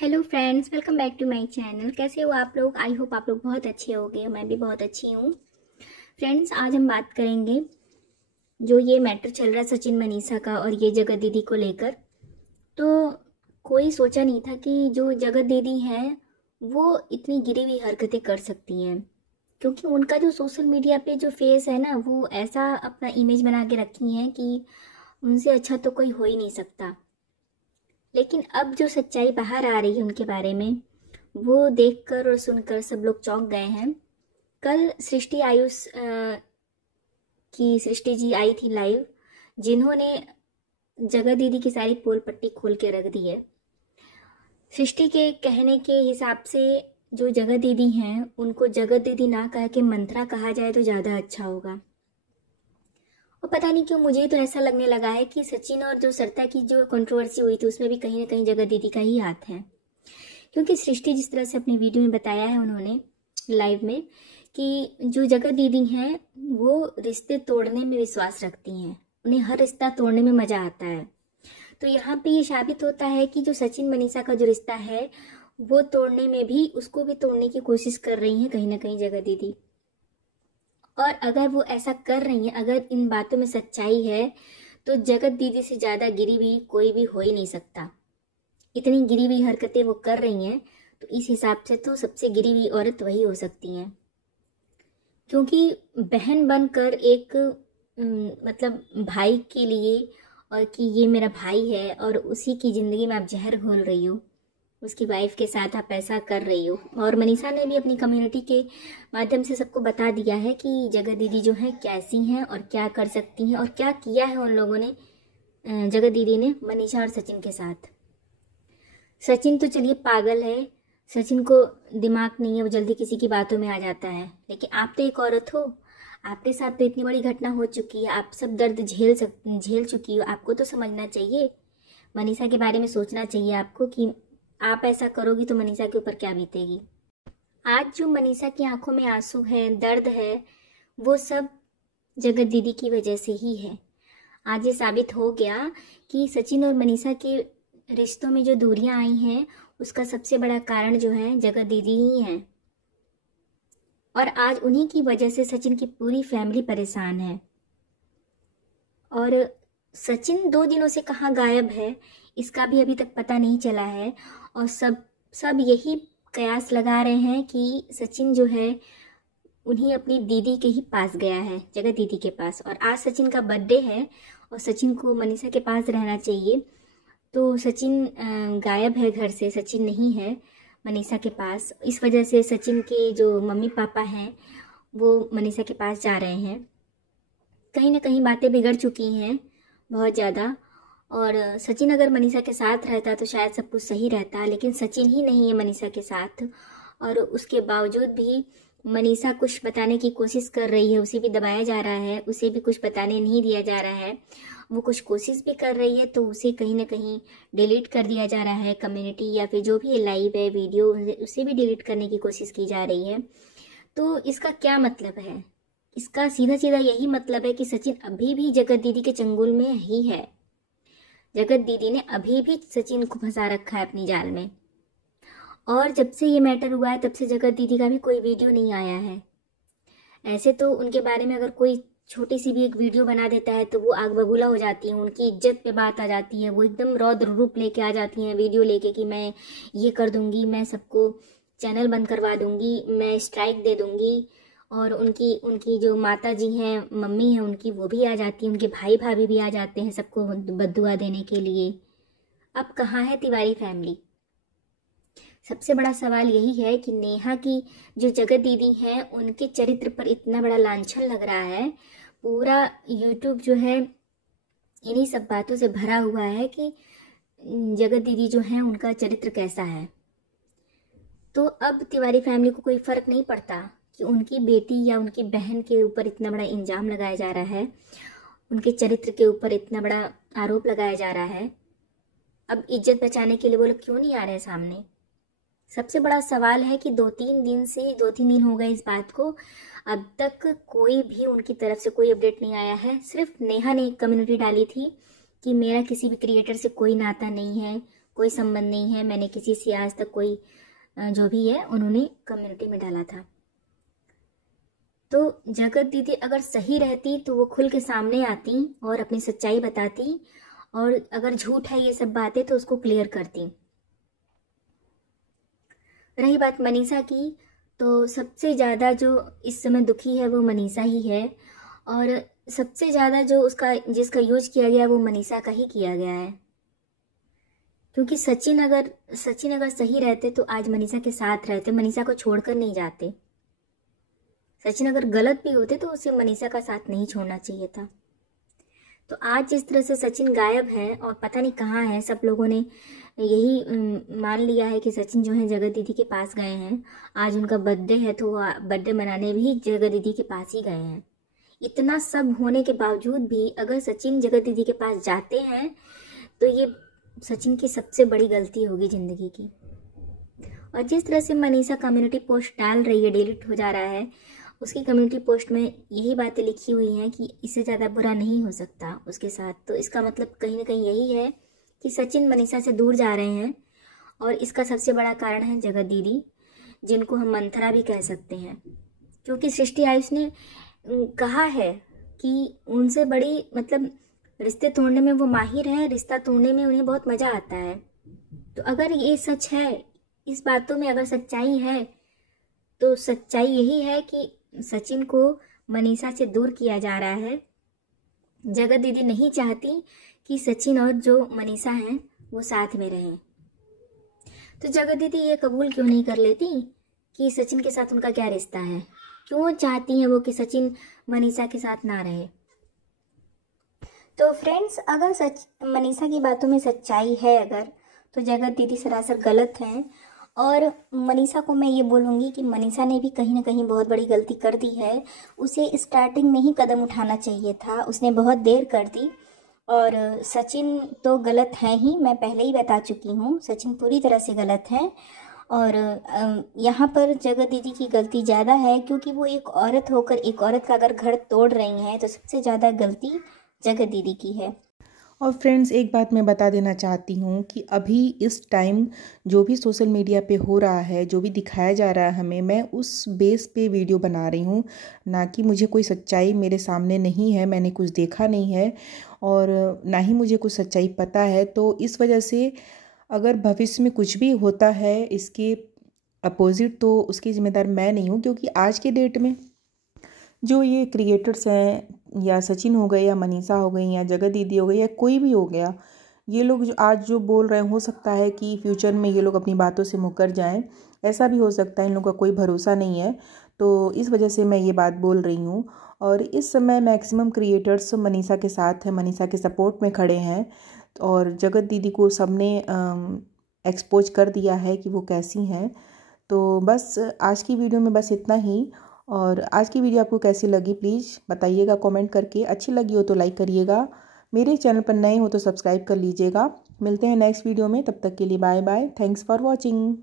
Hello friends, welcome back to my channel. कैसे हो आप लोग? आई होप आप लोग बहुत अच्छे होंगे। मैं भी बहुत अच्छी हूँ। फ्रेंड्स, आज हम बात करेंगे जो ये मैटर चल रहा है सचिन मनीषा का और ये जगत दीदी को लेकर। तो कोई सोचा नहीं था कि जो जगत दीदी हैं वो इतनी गिरी हुई हरकतें कर सकती हैं, क्योंकि उनका जो सोशल मीडिया पे जो फेस है ना, वो ऐसा अपना इमेज बना के रखी हैं कि उनसे अच्छा तो कोई हो ही नहीं सकता। लेकिन अब जो सच्चाई बाहर आ रही है उनके बारे में, वो देखकर और सुनकर सब लोग चौंक गए हैं। कल सृष्टि आयुष की सृष्टि जी आई थी लाइव, जिन्होंने जगत दीदी की सारी पोल पट्टी खोल के रख दी है। सृष्टि के कहने के हिसाब से जो जगत दीदी हैं उनको जगत दीदी ना कह के मंत्रा कहा जाए तो ज़्यादा अच्छा होगा। और पता नहीं क्यों मुझे तो ऐसा लगने लगा है कि सचिन और जो सरिता की जो कंट्रोवर्सी हुई थी उसमें भी कहीं ना कहीं जगत दीदी का ही हाथ है। क्योंकि सृष्टि जिस तरह से अपनी वीडियो में बताया है उन्होंने लाइव में कि जो जगत दीदी हैं वो रिश्ते तोड़ने में विश्वास रखती हैं, उन्हें हर रिश्ता तोड़ने में मज़ा आता है। तो यहाँ पे ये साबित होता है कि जो सचिन मनीषा का जो रिश्ता है वो तोड़ने में भी उसको भी तोड़ने की कोशिश कर रही हैं कहीं ना कहीं जगत दीदी। और अगर वो ऐसा कर रही हैं, अगर इन बातों में सच्चाई है, तो जगत दीदी से ज़्यादा गिरी हुई कोई भी हो ही नहीं सकता। इतनी गिरी हुई हरकतें वो कर रही हैं, तो इस हिसाब से तो सबसे गिरी हुई औरत वही हो सकती हैं। क्योंकि बहन बनकर एक मतलब भाई के लिए, और कि ये मेरा भाई है और उसी की ज़िंदगी में आप जहर घोल रही हो, उसकी वाइफ के साथ आप ऐसा कर रही हो। और मनीषा ने भी अपनी कम्युनिटी के माध्यम से सबको बता दिया है कि जगत दीदी जो है कैसी हैं और क्या कर सकती हैं और क्या किया है उन लोगों ने, जगत दीदी ने मनीषा और सचिन के साथ। सचिन तो चलिए पागल है, सचिन को दिमाग नहीं है, वो जल्दी किसी की बातों में आ जाता है। लेकिन आप तो एक औरत हो, आपके साथ तो इतनी बड़ी घटना हो चुकी है, आप सब दर्द झेल चुकी हो। आपको तो समझना चाहिए, मनीषा के बारे में सोचना चाहिए आपको कि आप ऐसा करोगी तो मनीषा के ऊपर क्या बीतेगी। आज जो मनीषा की आंखों में आंसू है, दर्द है, वो सब जगत दीदी की वजह से ही है। आज ये साबित हो गया कि सचिन और मनीषा के रिश्तों में जो दूरियां आई हैं उसका सबसे बड़ा कारण जो है जगत दीदी ही है। और आज उन्हीं की वजह से सचिन की पूरी फैमिली परेशान है। और सचिन 2 दिनों से कहाँ गायब है इसका भी अभी तक पता नहीं चला है। और सब सब यही कयास लगा रहे हैं कि सचिन जो है उन्हीं अपनी दीदी के ही पास गया है, जगत दीदी के पास। और आज सचिन का बर्थडे है और सचिन को मनीषा के पास रहना चाहिए, तो सचिन गायब है घर से, सचिन नहीं है मनीषा के पास। इस वजह से सचिन के जो मम्मी पापा हैं वो मनीषा के पास जा रहे हैं। कहीं ना कहीं बातें बिगड़ चुकी हैं बहुत ज़्यादा। और सचिन अगर मनीषा के साथ रहता तो शायद सब कुछ सही रहता, लेकिन सचिन ही नहीं है मनीषा के साथ। और उसके बावजूद भी मनीषा कुछ बताने की कोशिश कर रही है, उसे भी दबाया जा रहा है, उसे भी कुछ बताने नहीं दिया जा रहा है। वो कुछ कोशिश भी कर रही है तो उसे कहीं ना कहीं डिलीट कर दिया जा रहा है, कम्युनिटी या फिर जो भी लाइव है वीडियो उसे भी डिलीट करने की कोशिश की जा रही है। तो इसका क्या मतलब है? इसका सीधा सीधा यही मतलब है कि सचिन अभी भी जगत दीदी के चंगुल में ही है। जगत दीदी ने अभी भी सचिन को फंसा रखा है अपनी जाल में। और जब से ये मैटर हुआ है तब से जगत दीदी का भी कोई वीडियो नहीं आया है। ऐसे तो उनके बारे में अगर कोई छोटी सी भी एक वीडियो बना देता है तो वो आग बबूला हो जाती है, उनकी इज्जत पे बात आ जाती है, वो एकदम रौद्र रूप लेके आ जाती हैं वीडियो लेके कि मैं ये कर दूंगी, मैं सबको चैनल बंद करवा दूंगी, मैं स्ट्राइक दे दूंगी। और उनकी उनकी जो माता जी हैं, मम्मी हैं उनकी, वो भी आ जाती हैं, उनके भाई भाभी भी आ जाते हैं सबको बद्दुआ देने के लिए। अब कहाँ है तिवारी फैमिली? सबसे बड़ा सवाल यही है कि नेहा की जो जगत दीदी हैं उनके चरित्र पर इतना बड़ा लांछन लग रहा है। पूरा यूट्यूब जो है इन्हीं सब बातों से भरा हुआ है कि जगत दीदी जो है उनका चरित्र कैसा है। तो अब तिवारी फैमिली को कोई फर्क नहीं पड़ता कि उनकी बेटी या उनकी बहन के ऊपर इतना बड़ा इल्जाम लगाया जा रहा है, उनके चरित्र के ऊपर इतना बड़ा आरोप लगाया जा रहा है। अब इज्जत बचाने के लिए वो लोग क्यों नहीं आ रहे हैं सामने? सबसे बड़ा सवाल है कि 2-3 दिन हो गए इस बात को, अब तक कोई भी उनकी तरफ से कोई अपडेट नहीं आया है। सिर्फ नेहा ने एक कम्युनिटी डाली थी कि मेरा किसी भी क्रिएटर से कोई नाता नहीं है, कोई संबंध नहीं है, मैंने किसी से आज तक कोई जो भी है उन्होंने कम्युनिटी में डाला था। तो जगत दीदी अगर सही रहती तो वो खुल के सामने आती और अपनी सच्चाई बताती, और अगर झूठ है ये सब बातें तो उसको क्लियर करती। रही बात मनीषा की, तो सबसे ज़्यादा जो इस समय दुखी है वो मनीषा ही है, और सबसे ज़्यादा जो जिसका यूज किया गया वो मनीषा का ही किया गया है। क्योंकि सचिन अगर सही रहते तो आज मनीषा के साथ रहते, मनीषा को छोड़कर नहीं जाते। सचिन अगर गलत भी होते तो उसे मनीषा का साथ नहीं छोड़ना चाहिए था। तो आज जिस तरह से सचिन गायब है और पता नहीं कहाँ है, सब लोगों ने यही मान लिया है कि सचिन जो है जगत दीदी के पास गए हैं। आज उनका बर्थडे है तो वो बर्थडे मनाने भी जगत दीदी के पास ही गए हैं। इतना सब होने के बावजूद भी अगर सचिन जगत दीदी के पास जाते हैं तो ये सचिन की सबसे बड़ी गलती होगी ज़िंदगी की। और जिस तरह से मनीषा कम्युनिटी पोस्ट डाल रही है, डिलीट हो जा रहा है, उसकी कम्युनिटी पोस्ट में यही बातें लिखी हुई हैं कि इससे ज़्यादा बुरा नहीं हो सकता उसके साथ। तो इसका मतलब कहीं ना कहीं यही है कि सचिन मनीषा से दूर जा रहे हैं, और इसका सबसे बड़ा कारण है जगत दीदी, जिनको हम मंथरा भी कह सकते हैं। क्योंकि सृष्टि आयुष ने कहा है कि उनसे बड़ी मतलब रिश्ते तोड़ने में वो माहिर है, रिश्ता तोड़ने में उन्हें बहुत मज़ा आता है। तो अगर ये सच है, इस बातों में अगर सच्चाई है, तो सच्चाई यही है कि सचिन को मनीषा से दूर किया जा रहा है। जगत दीदी नहीं चाहती कि सचिन और जो मनीषा हैं वो साथ में रहें। तो जगत दीदी ये कबूल क्यों नहीं कर लेती कि सचिन के साथ उनका क्या रिश्ता है? क्यों चाहती हैं वो कि सचिन मनीषा के साथ ना रहे? तो फ्रेंड्स, अगर मनीषा की बातों में सच्चाई है अगर, तो जगत दीदी सरासर गलत हैं। और मनीषा को मैं ये बोलूँगी कि मनीषा ने भी कहीं ना कहीं बहुत बड़ी गलती कर दी है। उसे स्टार्टिंग में ही कदम उठाना चाहिए था, उसने बहुत देर कर दी। और सचिन तो गलत है ही, मैं पहले ही बता चुकी हूँ, सचिन पूरी तरह से गलत है। और यहाँ पर जगत दीदी की गलती ज़्यादा है, क्योंकि वो एक औरत होकर एक औरत का अगर घर तोड़ रही हैं तो सबसे ज़्यादा गलती जगत दीदी की है। और फ्रेंड्स, एक बात मैं बता देना चाहती हूँ कि अभी इस टाइम जो भी सोशल मीडिया पे हो रहा है, जो भी दिखाया जा रहा है हमें, मैं उस बेस पे वीडियो बना रही हूँ, ना कि मुझे कोई सच्चाई मेरे सामने नहीं है, मैंने कुछ देखा नहीं है और ना ही मुझे कुछ सच्चाई पता है। तो इस वजह से अगर भविष्य में कुछ भी होता है इसके अपोजिट, तो उसकी जिम्मेदार मैं नहीं हूँ। क्योंकि आज के डेट में जो ये क्रिएटर्स हैं, या सचिन हो गए, या मनीषा हो गई, या जगत दीदी हो गई, या कोई भी हो गया, ये लोग जो आज जो बोल रहे हैं, हो सकता है कि फ्यूचर में ये लोग अपनी बातों से मुकर जाएं, ऐसा भी हो सकता है। इन लोगों का कोई भरोसा नहीं है। तो इस वजह से मैं ये बात बोल रही हूँ। और इस समय मैक्सिमम क्रिएटर्स मनीषा के साथ हैं, मनीषा के सपोर्ट में खड़े हैं। और जगत दीदी को सबने एक्सपोज कर दिया है कि वो कैसी हैं। तो बस आज की वीडियो में बस इतना ही। और आज की वीडियो आपको कैसी लगी प्लीज़ बताइएगा कमेंट करके। अच्छी लगी हो तो लाइक करिएगा, मेरे चैनल पर नए हो तो सब्सक्राइब कर लीजिएगा। मिलते हैं नेक्स्ट वीडियो में, तब तक के लिए bye bye. Thanks for watching.